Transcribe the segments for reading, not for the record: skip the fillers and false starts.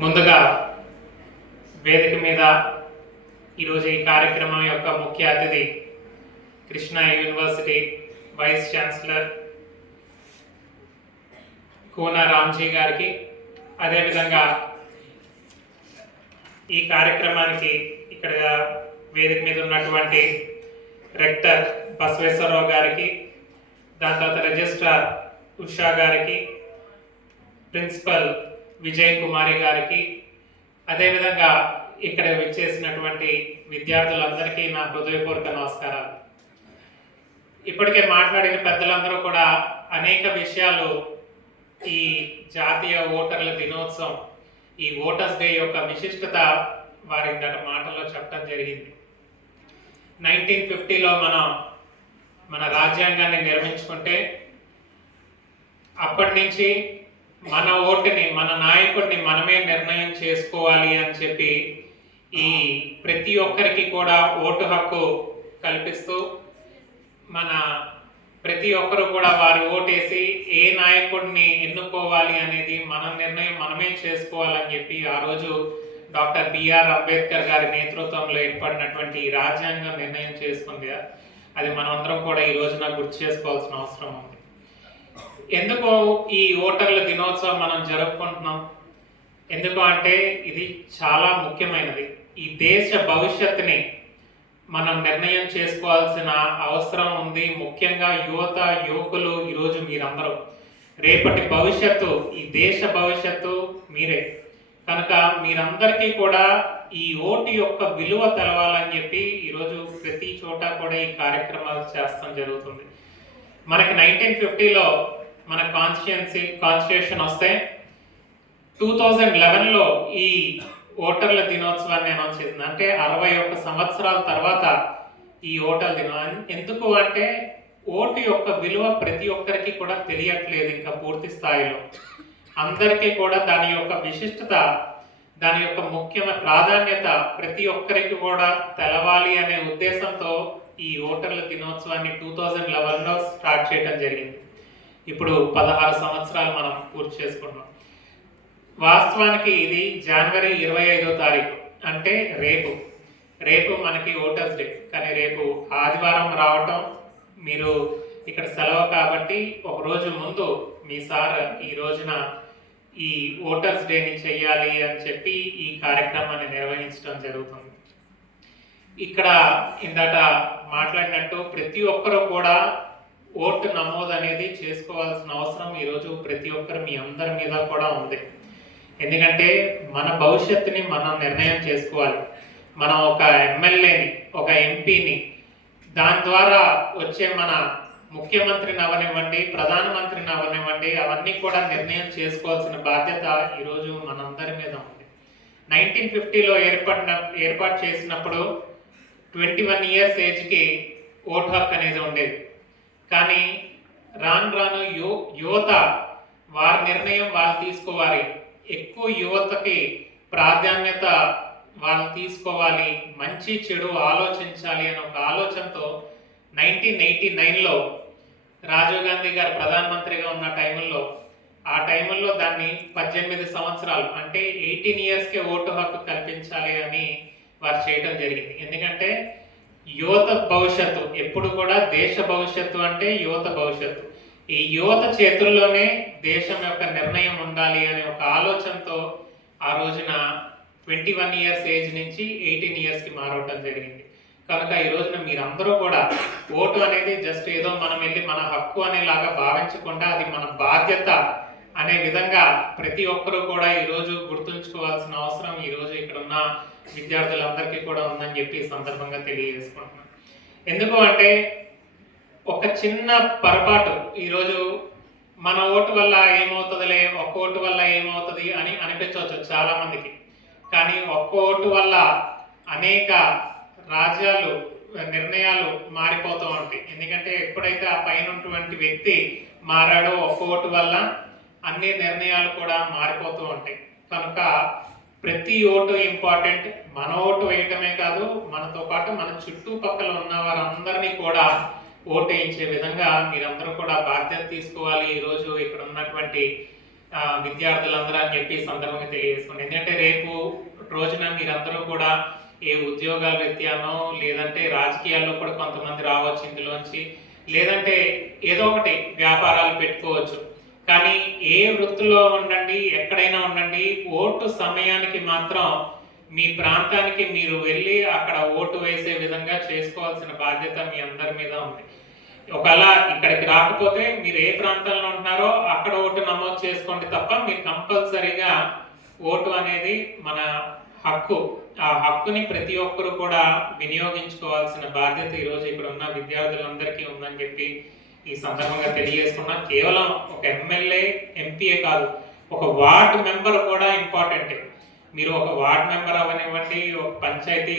ముందుగా వేదిక మీద ఈరోజు ఈ కార్యక్రమం యొక్క ముఖ్య అతిథి Krishna university vice chancellor Koona Ramji గారికి, అదేవిధంగా ఈ కార్యక్రమానికి ఇక్కడ వేదిక మీద ఉన్నటువంటి రెక్టర్ బసవేశ్వరరావు గారికి, దాని తర్వాత రిజిస్ట్రార్ ఉషా గారికి, ప్రిన్సిపల్ విజయ్ కుమారి గారికి, అదేవిధంగా ఇక్కడ విచ్చేసినటువంటి విద్యార్థులందరికీ నా హృదయపూర్వక నమస్కారాలు. ఇప్పటికే మాట్లాడిన పెద్దలందరూ కూడా అనేక విషయాలు ఈ జాతీయ ఓటర్ల దినోత్సవం, ఈ ఓటర్స్ డే యొక్క విశిష్టత వారి గత మాటల్లో చెప్పడం జరిగింది. 1950లో మన రాజ్యాంగాన్ని నిర్మించుకుంటే అప్పటి నుంచి మన ఓటుని, మన నాయకుడిని మనమే నిర్ణయం చేసుకోవాలి అని చెప్పి ఈ ప్రతి ఒక్కరికి కూడా ఓటు హక్కు కల్పిస్తూ మన ప్రతి ఒక్కరు కూడా వారి ఓటేసి ఏ నాయకుడిని ఎన్నుకోవాలి అనేది మన నిర్ణయం మనమే చేసుకోవాలని చెప్పి ఆ రోజు డాక్టర్ బిఆర్ అంబేద్కర్ గారి నేతృత్వంలో ఏర్పడినటువంటి రాజ్యాంగం నిర్ణయం చేసుకుంది. అది మనమందరం కూడా ఈ రోజున గుర్తు చేసుకోవాల్సిన అవసరం ఉంది. ఎందుకు ఈ ఓటర్ల దినోత్సవం మనం జరుపుకుంటున్నాం? ఎందుకు అంటే ఇది చాలా ముఖ్యమైనది. ఈ దేశ భవిష్యత్తుని మనం నిర్ణయం చేసుకోవాల్సిన అవసరం ఉంది. ముఖ్యంగా యువత, యువకులు, ఈరోజు మీరందరూ రేపటి భవిష్యత్తు, ఈ దేశ భవిష్యత్తు మీరే. కనుక మీరందరికీ కూడా ఈ ఓటు యొక్క విలువ తెలవాలని చెప్పి ఈరోజు ప్రతి చోట కూడా ఈ కార్యక్రమాలు చేస్తాం జరుగుతుంది. మనకి 1950లో మన కాన్స్టిట్యూషన్ వస్తే 2011లో ఈ ఓటర్ల దినోత్సవాన్ని అనౌన్స్ చేసింది. అంటే 61 సంవత్సరాల తర్వాత ఈ ఓటర్ల దినోత్సవం. ఎందుకు అంటే ఓటు యొక్క విలువ ప్రతి ఒక్కరికి కూడా తెలియట్లేదు ఇంకా పూర్తి స్థాయిలో. అందరికీ కూడా దాని యొక్క విశిష్టత, దాని యొక్క ముఖ్యమైన ప్రాధాన్యత ప్రతి ఒక్కరికి కూడా తెలవాలి అనే ఉద్దేశంతో ఈ ఓటర్ల దినోత్సవాన్ని 2011లో స్టార్ట్ చేయడం జరిగింది. ఇప్పుడు 16 సంవత్సరాలు మనం పూర్తి చేసుకుంటాం. వాస్తవానికి ఇది జనవరి 25వ తారీఖు, అంటే రేపు మనకి ఓటర్స్ డే. కానీ రేపు ఆదివారం రావటం, మీరు ఇక్కడ సెలవు కాబట్టి ఒక రోజు ముందు మీ సార్ ఈ రోజున ఈ ఓటర్స్ డేని చెయ్యాలి అని చెప్పి ఈ కార్యక్రమాన్ని నిర్వహించడం జరుగుతుంది. ఇక్కడ ఇందాక మాట్లాడినట్టు ప్రతి ఒక్కరూ కూడా ఓటు నమోదు అనేది చేసుకోవాల్సిన అవసరం ఈరోజు ప్రతి ఒక్కరు మీ అందరి మీద కూడా ఉంది. ఎందుకంటే మన భవిష్యత్తుని మనం నిర్ణయం చేసుకోవాలి. మనం ఒక ఎమ్మెల్యేని, ఒక ఎంపీని, దాని ద్వారా వచ్చే మన ముఖ్యమంత్రిని అవనివ్వండి, ప్రధానమంత్రిని అవనివ్వండి, అవన్నీ కూడా నిర్ణయం చేసుకోవాల్సిన బాధ్యత ఈరోజు మనందరి మీద ఉంది. 1950లో ఏర్పాటు చేసినప్పుడు 21 ఇయర్స్ ఏజ్కి ఓటు హక్కు అనేది ఉండేది. కానీ రాను యువత వారి నిర్ణయం వాళ్ళు తీసుకోవాలి. ఎక్కువ యువతకి ప్రాధాన్యత వాళ్ళు తీసుకోవాలి, మంచి చెడు ఆలోచించాలి అనే ఒక ఆలోచనతో 1989లో రాజీవ్ గాంధీ గారు ప్రధానమంత్రిగా ఉన్న ఆ టైంలో దాన్ని 18 సంవత్సరాలు, అంటే 18 ఇయర్స్కే ఓటు హక్కు కల్పించాలి అని వారు చేయడం జరిగింది. ఎందుకంటే యువత భవిష్యత్తు ఎప్పుడు కూడా, దేశ భవిష్యత్తు అంటే యువత భవిష్యత్తు. ఈ యువత చేతుల్లోనే దేశం యొక్క నిర్ణయం ఉండాలి అనే ఒక ఆలోచనతో ఆ రోజున 21 ఇయర్స్ ఏజ్ నుంచి 18 ఇయర్స్కి మారవటం జరిగింది. కనుక ఈ రోజున మీరందరూ కూడా ఓటు అనేది జస్ట్ ఏదో మనం వెళ్ళి మన హక్కు అనేలాగా భావించకుండా అది మన బాధ్యత అనే విధంగా ప్రతి ఒక్కరూ కూడా ఈరోజు గుర్తుంచుకోవాల్సిన అవసరం ఈరోజు ఇక్కడ ఉన్న విద్యార్థులందరికీ కూడా ఉందని చెప్పి ఈ సందర్భంగా తెలియజేసుకుంటున్నాను. ఎందుకు అంటే ఒక చిన్న పొరపాటు ఈరోజు మన ఓటు వల్ల ఏమవుతుందిలే, ఒక్క ఓటు వల్ల ఏమవుతుంది అని అనిపించవచ్చు చాలా మందికి. కానీ ఒక్క ఓటు వల్ల అనేక రాజ్యాలు, నిర్ణయాలు మారిపోతూ ఉంటాయి. ఎందుకంటే ఎప్పుడైతే ఆ పైన ఉన్నటువంటి వ్యక్తి మారాడో ఒక్క ఓటు వల్ల అన్ని నిర్ణయాలు కూడా మారిపోతూ ఉంటాయి. కనుక ప్రతి ఓటు ఇంపార్టెంట్. మన ఓటు వేయటమే కాదు, మనతో పాటు మన చుట్టుపక్కల ఉన్న వారందరినీ కూడా ఓటు వేయించే విధంగా మీరందరూ కూడా బాధ్యత తీసుకోవాలి. ఈరోజు ఇక్కడ ఉన్నటువంటి విద్యార్థులందరూ అని చెప్పి ఈ సందర్భంగా తెలియజేసుకోండి. ఎందుకంటే రేపు రోజున మీరందరూ కూడా ఏ ఉద్యోగాల రీత్యానో లేదంటే రాజకీయాల్లో కూడా కొంతమంది రావచ్చు ఇందులోంచి, లేదంటే ఏదో ఒకటి వ్యాపారాలు పెట్టుకోవచ్చు. కానీ ఏ వృత్తిలో ఉండండి, ఎక్కడైనా ఉండండి, ఓటు సమయానికి మాత్రం మీ ప్రాంతానికి మీరు వెళ్ళి అక్కడ ఓటు వేసే విధంగా చేసుకోవాల్సిన బాధ్యత మీ అందరి మీద ఉంది. ఒకవేళ ఇక్కడికి రాకపోతే మీరు ఏ ప్రాంతంలో ఉంటున్నారో అక్కడ ఓటు నమోదు చేసుకోండి తప్ప మీరు కంపల్సరీగా ఓటు అనేది మన హక్కు. ఆ హక్కుని ప్రతి ఒక్కరు కూడా వినియోగించుకోవాల్సిన బాధ్యత ఈరోజు ఇక్కడ ఉన్న విద్యార్థులందరికీ ఉందని చెప్పి ఈ సందర్భంగా తెలియజేసుకున్నా. కేవలం ఒక ఎమ్మెల్యే ఎంపీఏ కాదు, ఒక వార్డు మెంబర్ కూడా ఇంపార్టెంట్. మీరు ఒక వార్డ్ మెంబర్ అవనివ్వండి, ఒక పంచాయతీ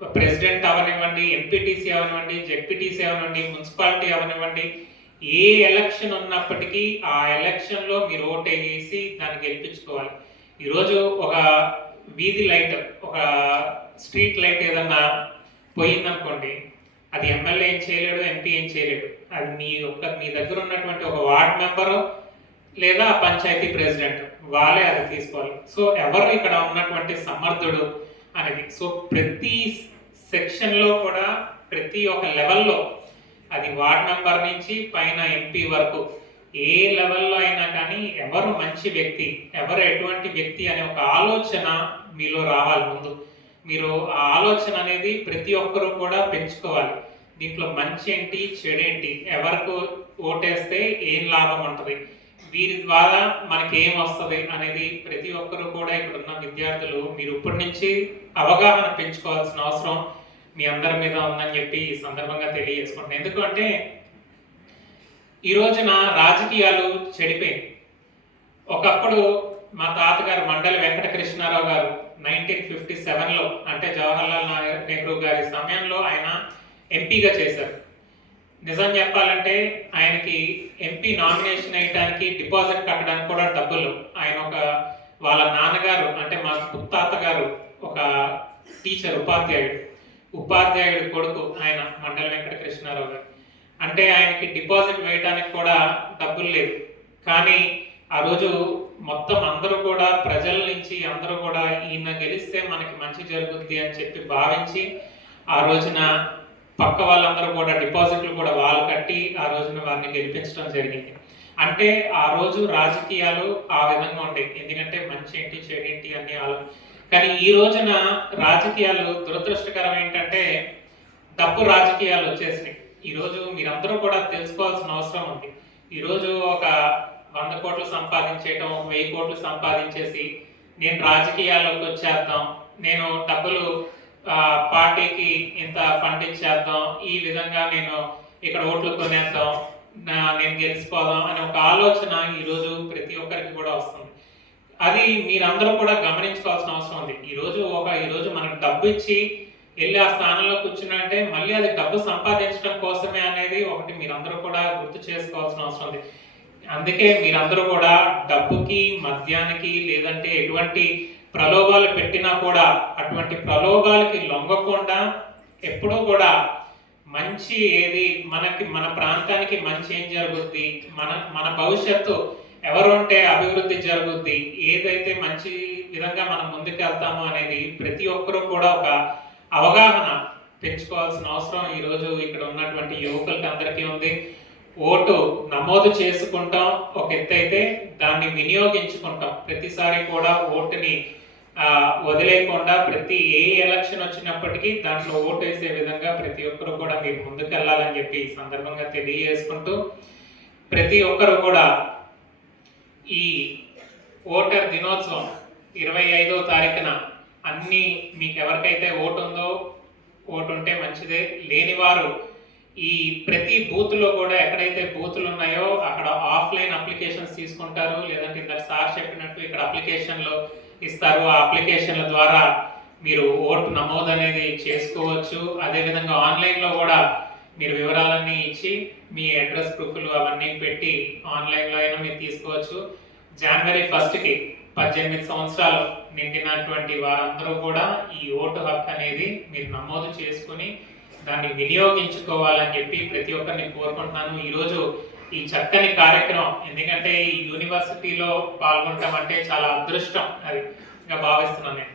ప్రెసిడెంట్ అవనివ్వండి, ఎంపీటీసీ అవనివ్వండి, జెడ్పీటీసీ అవనివ్వండి, మున్సిపాలిటీ అవనివ్వండి, ఏ ఎలక్షన్ ఉన్నప్పటికీ ఆ ఎలక్షన్లో మీరు ఓటు వేసి దాన్ని గెలిపించుకోవాలి. ఈరోజు ఒక వీధి లైట్, ఒక స్ట్రీట్ లైట్ ఏదన్నా పోయిందనుకోండి, అది ఎమ్మెల్యే ఏం చేయలేడు, ఎంపీ ఏం చేయలేడు. అది మీ దగ్గర ఉన్నటువంటి ఒక వార్డ్ మెంబరు లేదా పంచాయతీ ప్రెసిడెంట్ వాళ్ళే అది తీసుకోవాలి. సో ఎవరు ఇక్కడ ఉన్నటువంటి సమర్థుడు అనేది, సో ప్రతి సెక్షన్లో కూడా ప్రతి ఒక్క లెవెల్లో, అది వార్డ్ మెంబర్ నుంచి పైన ఎంపీ వరకు ఏ లెవెల్లో అయినా కానీ ఎవరు మంచి వ్యక్తి, ఎవరు ఎటువంటి వ్యక్తి అనే ఒక ఆలోచన మీలో రావాలి. ముందు మీరు ఆ ఆలోచన అనేది ప్రతి ఒక్కరూ కూడా పెంచుకోవాలి. దీంట్లో మంచి ఏంటి, చెడేంటి, ఎవరికి ఓటేస్తే ఏం లాభం ఉంటుంది, వీరి ద్వారా మనకి ఏం వస్తుంది అనేది ప్రతి ఒక్కరు కూడా ఇక్కడ ఉన్న విద్యార్థులు మీరు ఇప్పటి నుంచి అవగాహన పెంచుకోవాల్సిన అవసరం మీ అందరి మీద ఉందని చెప్పి ఈ సందర్భంగా తెలియజేసుకుంటాను. ఎందుకంటే ఈ రోజున రాజకీయాలు చెడిపోయింది. ఒకప్పుడు మా తాతగారు మండలి వెంకట కృష్ణారావు గారు 1957లో, అంటే జవహర్లాల్ నెహ్రూ గారి సమయంలో ఆయన ఎంపీగా చేశారు. నిజం చెప్పాలంటే ఆయనకి ఎంపీ నామినేషన్ వేయడానికి, డిపాజిట్ కట్టడానికి కూడా డబ్బులు, ఆయన వాళ్ళ నాన్నగారు అంటే మా ముత్తాత గారు ఒక టీచర్, ఉపాధ్యాయుడు కొడుకు ఆయన మండలి వెంకట కృష్ణారావు గారు. అంటే ఆయనకి డిపాజిట్ వేయడానికి కూడా డబ్బులు లేవు. కానీ ఆ రోజు మొత్తం అందరూ కూడా ప్రజల నుంచి అందరూ కూడా ఈయన గెలిస్తే మనకి మంచి జరుగుద్ది అని చెప్పి భావించి ఆ రోజున పక్క వాళ్ళందరూ కూడా డిపాజిట్లు కూడా వాళ్ళు కట్టి ఆ రోజున వారిని గెలిపించడం జరిగింది. అంటే ఆ రోజు రాజకీయాలు ఆ విధంగా ఉండేవి. ఎందుకంటే మంచి ఏంటి, చెడేంటి అన్ని కానీ ఈ రోజున రాజకీయాలు దురదృష్టకరం ఏంటంటే డబ్బు రాజకీయాలు వచ్చేసినాయి. ఈరోజు మీరందరూ కూడా తెలుసుకోవాల్సిన అవసరం ఉంది. ఈరోజు ఒక 100 కోట్లు సంపాదించేయటం, 1000 కోట్లు సంపాదించేసి నేను రాజకీయాల్లోకి వచ్చేద్దాం, నేను డబ్బులు పార్టీకి ఇంత ఫండ్ ఇచ్చేద్దాం, ఈ విధంగా నేను ఇక్కడ ఓట్లు కొనేద్దాం, నేను గెలిచిపోదాం అనే ఒక ఆలోచన ఈరోజు ప్రతి ఒక్కరికి కూడా వస్తుంది. అది మీరందరూ కూడా గమనించుకోవాల్సిన అవసరం ఉంది. ఈరోజు మనకు డబ్బు ఇచ్చి వెళ్ళి ఆ స్థానంలో కూర్చున్నంటే మళ్ళీ అది డబ్బు సంపాదించడం కోసమే అనేది ఒకటి మీరందరూ కూడా గుర్తు చేసుకోవాల్సిన అవసరం ఉంది. అందుకే మీరందరూ కూడా డబ్బుకి, మద్యానికి, లేదంటే ఎటువంటి ప్రలోభాలు పెట్టినా కూడా అటువంటి ప్రలోభాలకి లొంగకుండా ఎప్పుడూ కూడా మంచి ఏది మన ప్రాంతానికి మంచి ఏం జరుగుద్ది, మన భవిష్యత్తు ఎవరు ఉంటే అభివృద్ధి జరుగుద్ది, ఏదైతే మంచి విధంగా మనం ముందుకు వెళ్తామో అనేది ప్రతి ఒక్కరూ కూడా ఒక అవగాహన పెంచుకోవాల్సిన అవసరం ఈరోజు ఇక్కడ ఉన్నటువంటి యువకులకి అందరికీ ఉంది. ఓటు నమోదు చేసుకుంటాం ఒక ఎత్తు అయితే, దాన్ని వినియోగించుకుంటాం. ప్రతిసారి కూడా ఓటుని వదిలేయకుండా ప్రతి ఏ ఎలక్షన్ వచ్చినప్పటికీ దాంట్లో ఓటు వేసే విధంగా ప్రతి ఒక్కరు కూడా మీరు ముందుకు వెళ్ళాలని చెప్పి ఈ సందర్భంగా తెలియజేసుకుంటూ, ప్రతి ఒక్కరు కూడా ఈ ఓటర్ దినోత్సవం 25వ తారీఖున అన్ని మీకు ఎవరికైతే ఓటు ఉందో ఓటు ఉంటే మంచిదే, లేని వారు ఈ ప్రతి బూత్లో కూడా ఎక్కడైతే బూతులు ఉన్నాయో అక్కడ ఆఫ్లైన్ అప్లికేషన్స్ తీసుకుంటారు, లేదంటే ఇంత సార్ చెప్పినట్టు ఇక్కడ అప్లికేషన్లు ఇస్తారు. ఆ అప్లికేషన్ల ద్వారా మీరు ఓటు నమోదు అనేది చేసుకోవచ్చు. అదేవిధంగా ఆన్లైన్లో కూడా మీరు వివరాలన్నీ ఇచ్చి మీ అడ్రస్ ప్రూఫ్లు అవన్నీ పెట్టి ఆన్లైన్లో అయినా మీరు తీసుకోవచ్చు. జనవరి 1కి 18 సంవత్సరాలు నిండినటువంటి వారందరూ కూడా ఈ ఓటు హక్కు అనేది మీరు నమోదు చేసుకుని దాన్ని వినియోగించుకోవాలని చెప్పి ప్రతి ఒక్కరిని కోరుకుంటున్నాను. ఈరోజు ఈ చక్కని కార్యక్రమం, ఎందుకంటే ఈ యూనివర్సిటీలో పాల్గొనటం అంటే చాలా అదృష్టం అది భావిస్తున్నాను నేను.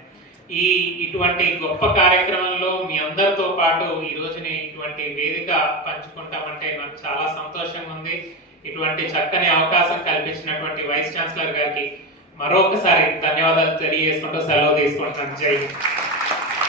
ఇటువంటి గొప్ప కార్యక్రమంలో మీ అందరితో పాటు ఈ రోజుని ఇటువంటి వేదిక పంచుకుంటామంటే నాకు చాలా సంతోషంగా ఉంది. ఇటువంటి చక్కని అవకాశం కల్పించినటువంటి వైస్ ఛాన్సలర్ గారికి మరొకసారి ధన్యవాదాలు తెలియజేసుకుంటూ సెలవు తీసుకుంటున్నాను. జై హింద్.